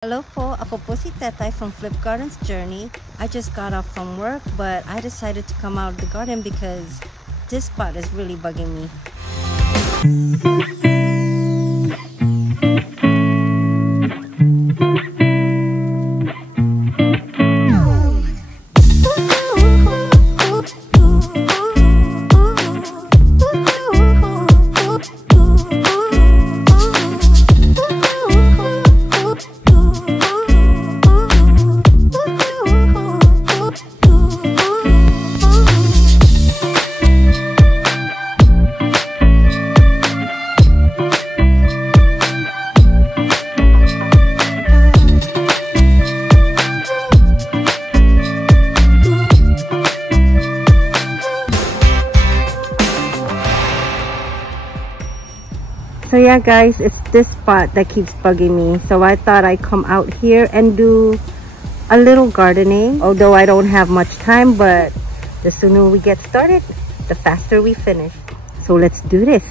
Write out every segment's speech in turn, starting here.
Hello po, ako po si Tetay from Flip Gardens Journey. I just got off from work, but I decided to come out of the garden because this spot is really bugging me. So yeah guys, it's this spot that keeps bugging me. So I thought I'd come out here and do a little gardening. Although I don't have much time, but the sooner we get started, the faster we finish. So let's do this.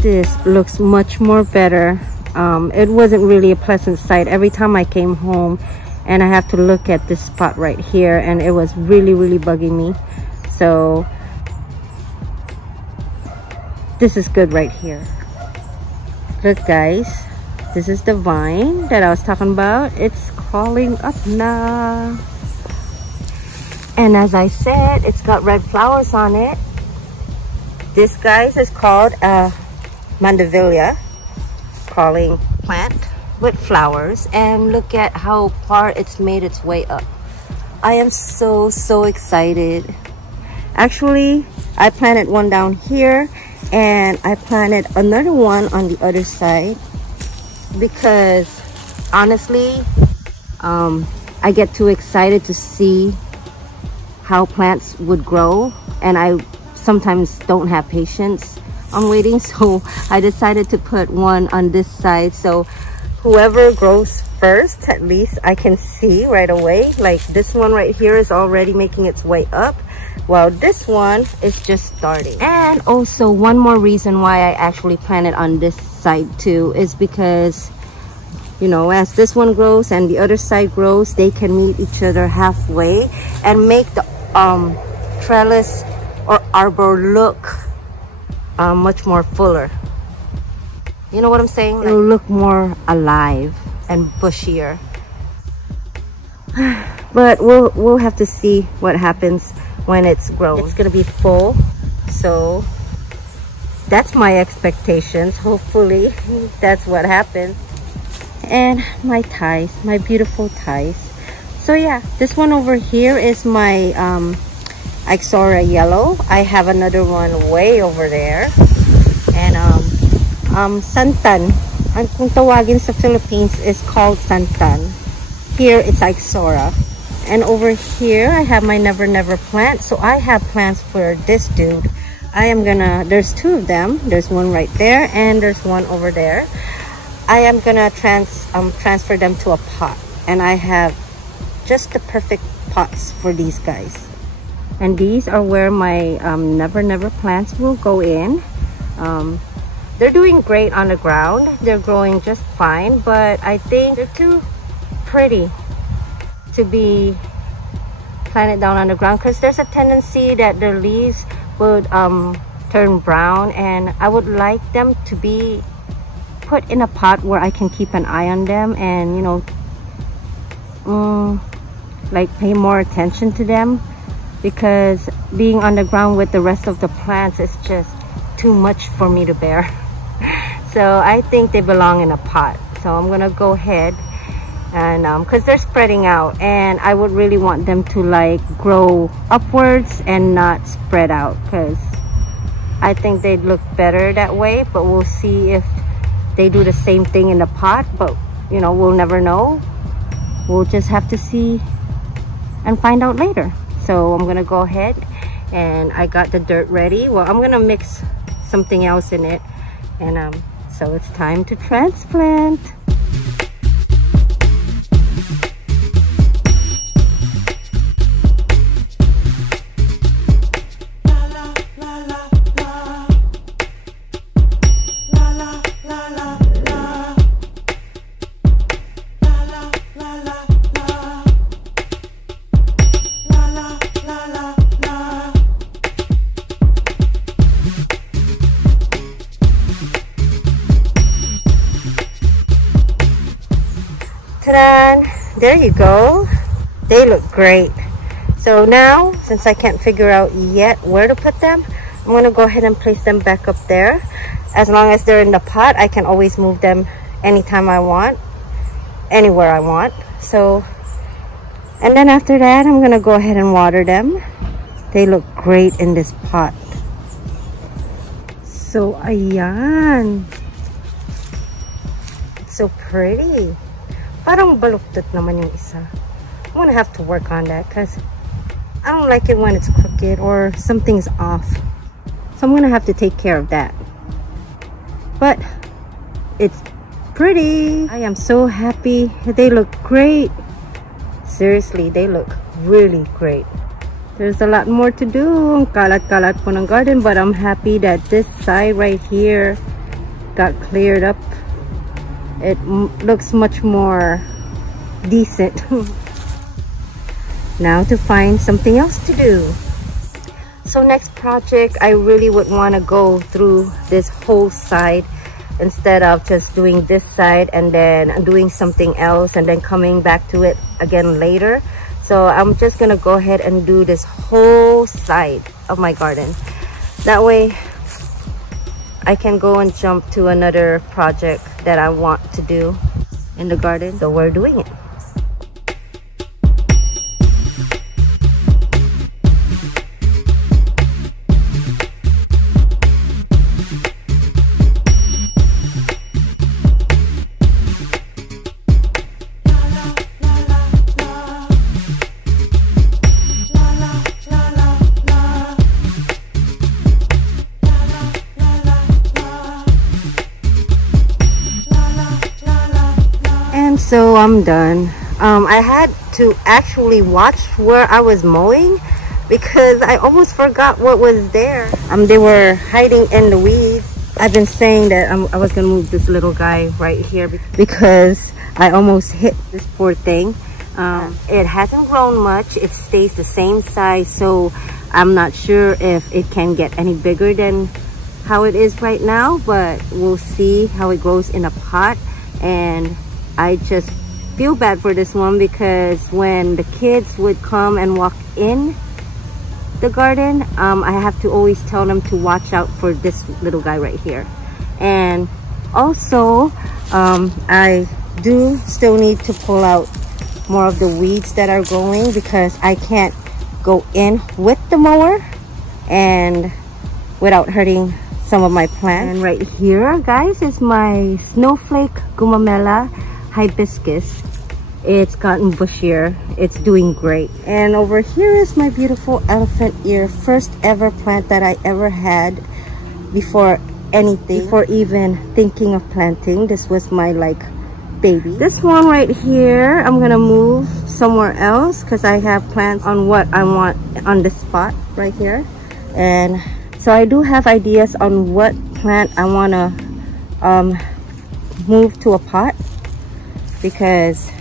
This looks much more better. It wasn't really a pleasant sight every time I came home and I have to look at this spot right here, and it was really bugging me. So this is good right here. Look guys, this is the vine that I was talking about. It's crawling up now, and as I said, it's got red flowers on it. This guys is called Mandevilla crawling plant with flowers, and look at how far it's made its way up. I am so excited. Actually, I planted one down here and I planted another one on the other side because honestly I get too excited to see how plants would grow, and I sometimes don't have patience on waiting, so I decided to put one on this side, so whoever grows first, at least I can see right away. Like this one right here is already making its way up, while this one is just starting. And also one more reason why I actually planted on this side too is because, you know, as this one grows and the other side grows, they can meet each other halfway and make the trellis or arbor look much more fuller. You know what I'm saying? It'll look more alive and bushier. But we'll have to see what happens when it's grown. It's gonna be full, so that's my expectations. Hopefully that's what happens. And my ties, my beautiful ties. So yeah, this one over here is my Ixora yellow. I have another one way over there, and santan, ang kung tawagin sa Philippines is called santan. Here it's Ixora, and over here I have my never plant. So I have plants for this dude. I am gonna, there's two of them, there's one right there and there's one over there. I am gonna transfer them to a pot, and I have just the perfect pots for these guys. And these are where my never plants will go in. They're doing great on the ground. They're growing just fine, but I think they're too pretty to be planted down on the ground because there's a tendency that their leaves would turn brown, and I would like them to be put in a pot where I can keep an eye on them and, you know, like pay more attention to them, because being on the ground with the rest of the plants is just too much for me to bear. So I think they belong in a pot. So I'm gonna go ahead and because they're spreading out, and I would really want them to like grow upwards and not spread out, because I think they'd look better that way. But we'll see if they do the same thing in the pot, but you know, we'll never know. We'll just have to see and find out later. So I'm gonna go ahead, and I got the dirt ready. Well, I'm gonna mix something else in it, And so it's time to transplant. There you go. They look great. So now, since I can't figure out yet where to put them, I'm going to go ahead and place them back up there. As long as they're in the pot, I can always move them anytime I want, anywhere I want. So, and then after that, I'm going to go ahead and water them. They look great in this pot. So, ayan. It's so pretty. Parang baluktot naman yung isa. I'm gonna have to work on that because I don't like it when it's crooked or something's off. So I'm gonna have to take care of that. But it's pretty. I am so happy. They look great. Seriously, they look really great. There's a lot more to do. Ang kalat-kalat po ng garden, but I'm happy that this side right here got cleared up. It looks much more decent. Now to find something else to do. So next project, I really would want to go through this whole side instead of just doing this side and then doing something else and then coming back to it again later. So I'm just gonna go ahead and do this whole side of my garden. That way I can go and jump to another project that I want to do in the garden. So we're doing it. So I'm done. I had to actually watch where I was mowing because I almost forgot what was there. They were hiding in the weeds. I've been saying that I was gonna move this little guy right here because I almost hit this poor thing. It hasn't grown much. It stays the same size, so I'm not sure if it can get any bigger than how it is right now, but we'll see how it grows in a pot. And I just feel bad for this one because when the kids would come and walk in the garden, I have to always tell them to watch out for this little guy right here. And also, I do still need to pull out more of the weeds that are growing because I can't go in with the mower and without hurting some of my plants. And right here, guys, is my snowflake gumamela hibiscus. It's gotten bushier. It's doing great. And over here is my beautiful elephant ear, first ever plant that I ever had before anything, before even thinking of planting. This was my baby. This one right here, I'm gonna move somewhere else because I have plants on what I want on this spot right here. And so I do have ideas on what plant I wanna move to a pot, because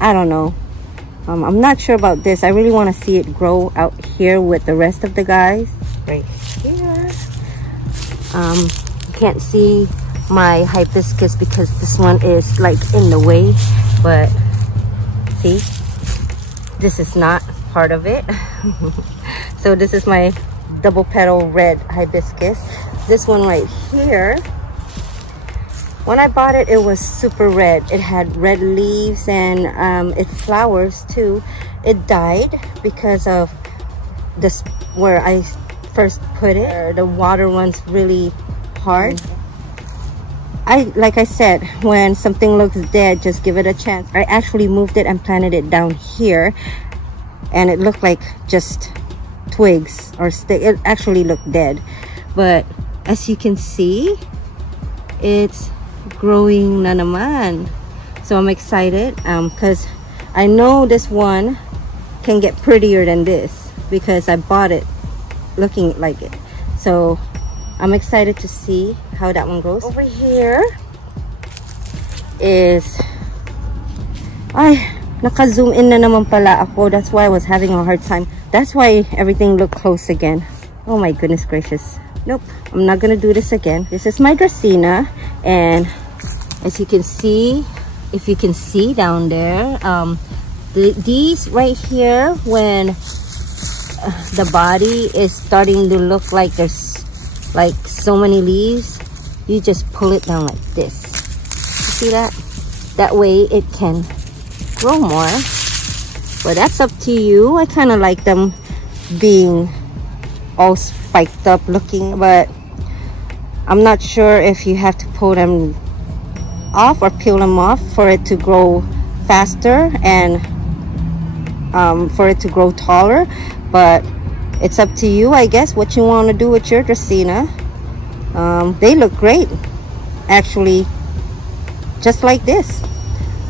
I don't know, I'm not sure about this. I really want to see it grow out here with the rest of the guys right here. You can't see my hibiscus because this one is in the way, but see, this is not part of it. So this is my double petal red hibiscus. This one right here, when I bought it, it was super red. It had red leaves and it flowers too. It died because of this, where I first put it. The water runs really hard. Like I said, when something looks dead, just give it a chance. I actually moved it and planted it down here, and it looked like just twigs or stick. It actually looked dead, but as you can see, it's growing na naman. So I'm excited because I know this one can get prettier than this because I bought it looking like it. So I'm excited to see how that one grows. Over here is, naka-zoom in na naman pala ako. That's why I was having a hard time. That's why everything looked close again. Oh my goodness gracious. Nope, I'm not gonna do this again. This is my Dracaena, and as you can see, if you can see down there, these right here, when the body is starting to look like there's like so many leaves, you just pull it down like this. You see that? That way it can grow more. But that's up to you. I kind of like them being all spiked up looking, but I'm not sure if you have to pull them off or peel them off for it to grow faster and for it to grow taller. But it's up to you, I guess, what you want to do with your Dracaena. They look great, actually, just like this.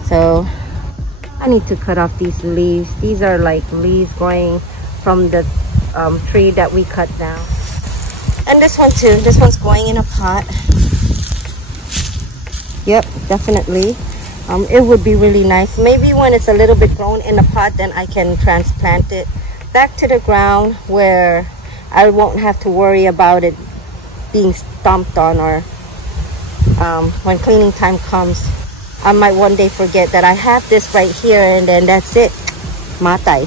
So I need to cut off these leaves. These are like leaves growing from the tree that we cut down. And this one too. This one's going in a pot. Yep, definitely. It would be really nice. Maybe when it's a little bit grown in a pot, then I can transplant it back to the ground where I won't have to worry about it being stomped on, or when cleaning time comes, I might one day forget that I have this right here, and then that's it. Matay.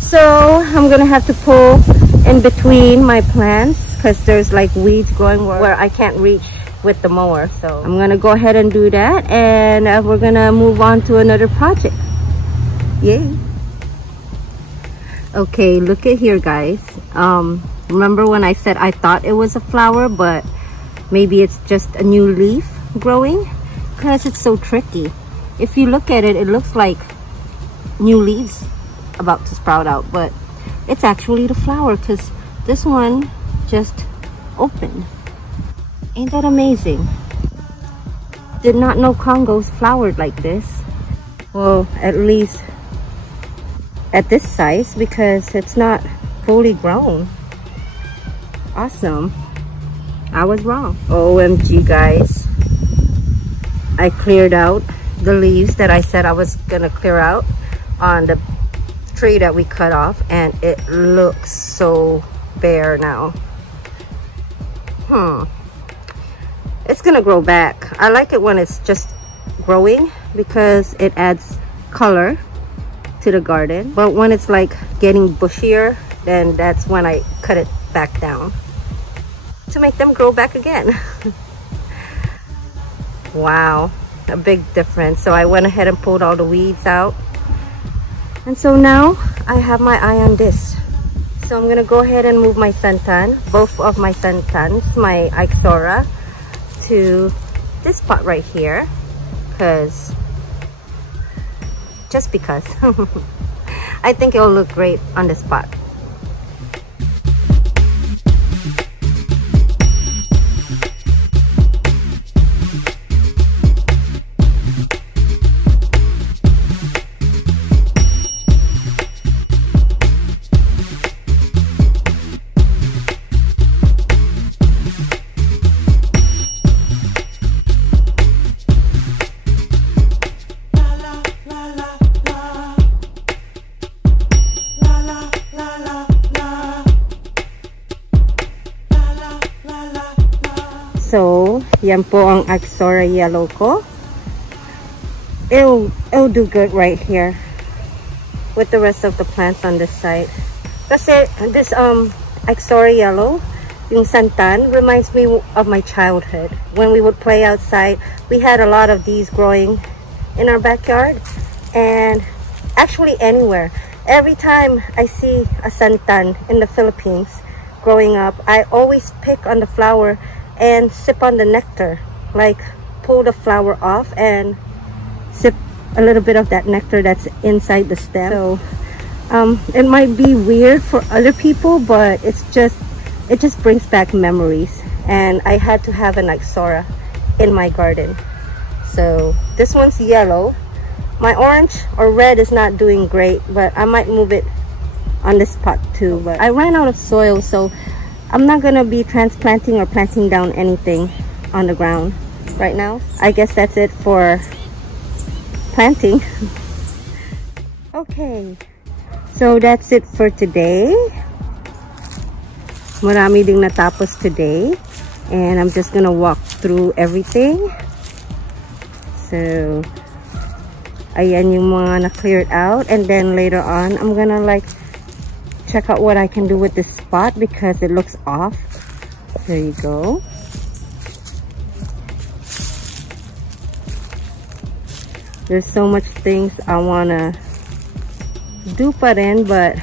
So I'm gonna have to pull in between my plants because there's like weeds growing where I can't reach with the mower. So I'm gonna go ahead and do that, and we're gonna move on to another project. Yay. Okay, look at here, guys. Remember when I said I thought it was a flower, but maybe it's just a new leaf growing? Because it's so tricky. If you look at it, it looks like new leaves about to sprout out, but it's actually the flower because this one just opened. Ain't that amazing? Did not know Congos flowered like this. Well, at least at this size, because it's not fully grown. Awesome. I was wrong. OMG, guys. I cleared out the leaves that I said I was gonna clear out on the tree that we cut off, and it looks so bare now. It's gonna grow back. I like it when it's just growing because it adds color to the garden, but when it's like getting bushier, then that's when I cut it back down to make them grow back again. Wow, a big difference. So I went ahead and pulled all the weeds out, and so now I have my eye on this. So I'm gonna go ahead and move my Santan, both of my Santans, my Ixora, to this spot right here, just because I think it'll look great on this spot. So, yan po ang Ixora yellow ko. It'll do good right here with the rest of the plants on this side. Kasi this Ixora yellow, yung Santan, reminds me of my childhood. When we would play outside, we had a lot of these growing in our backyard, and actually anywhere. Every time I see a Santan in the Philippines growing up, I always pick on the flower and sip on the nectar, like pull the flower off and sip a little bit of that nectar that's inside the stem. So it might be weird for other people, but it just brings back memories, and I had to have an Ixora in my garden. So this one's yellow. My orange or red is not doing great, but I might move it on this pot too. But I ran out of soil, so I'm not gonna be transplanting or planting down anything on the ground right now. I guess that's it for planting. Okay, so that's it for today. Marami ding natapos today, and I'm just gonna walk through everything. So ayan yung mga na-cleared out, and then later on I'm gonna like check out what I can do with this spot because it looks off. There you go. There's so much things I wanna do pa rin, but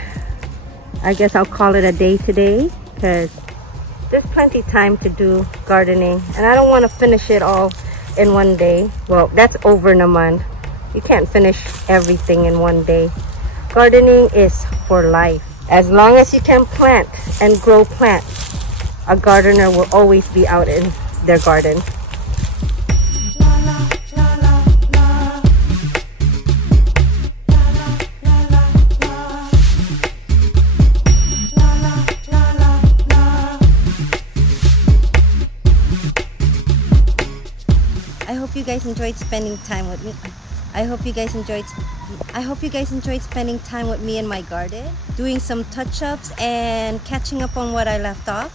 I guess I'll call it a day today because there's plenty time to do gardening, and I don't want to finish it all in one day. Well, that's over naman. You can't finish everything in one day. Gardening is for life. As long as you can plant and grow plants, a gardener will always be out in their garden. I hope you guys enjoyed spending time with me. I hope you guys enjoyed spending time with me in my garden, doing some touch-ups and catching up on what I left off.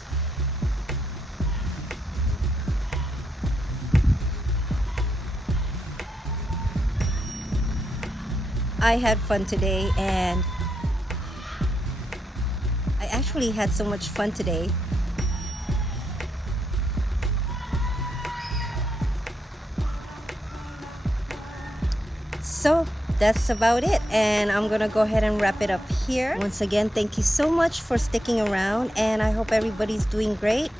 I had fun today, and I actually had so much fun today. So that's about it, and I'm gonna go ahead and wrap it up here. Once again, thank you so much for sticking around, and I hope everybody's doing great.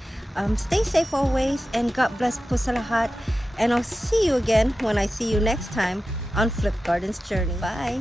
Stay safe always, and God bless po sa lahat, and I'll see you again when I see you next time on Flip Gardens Journey. Bye!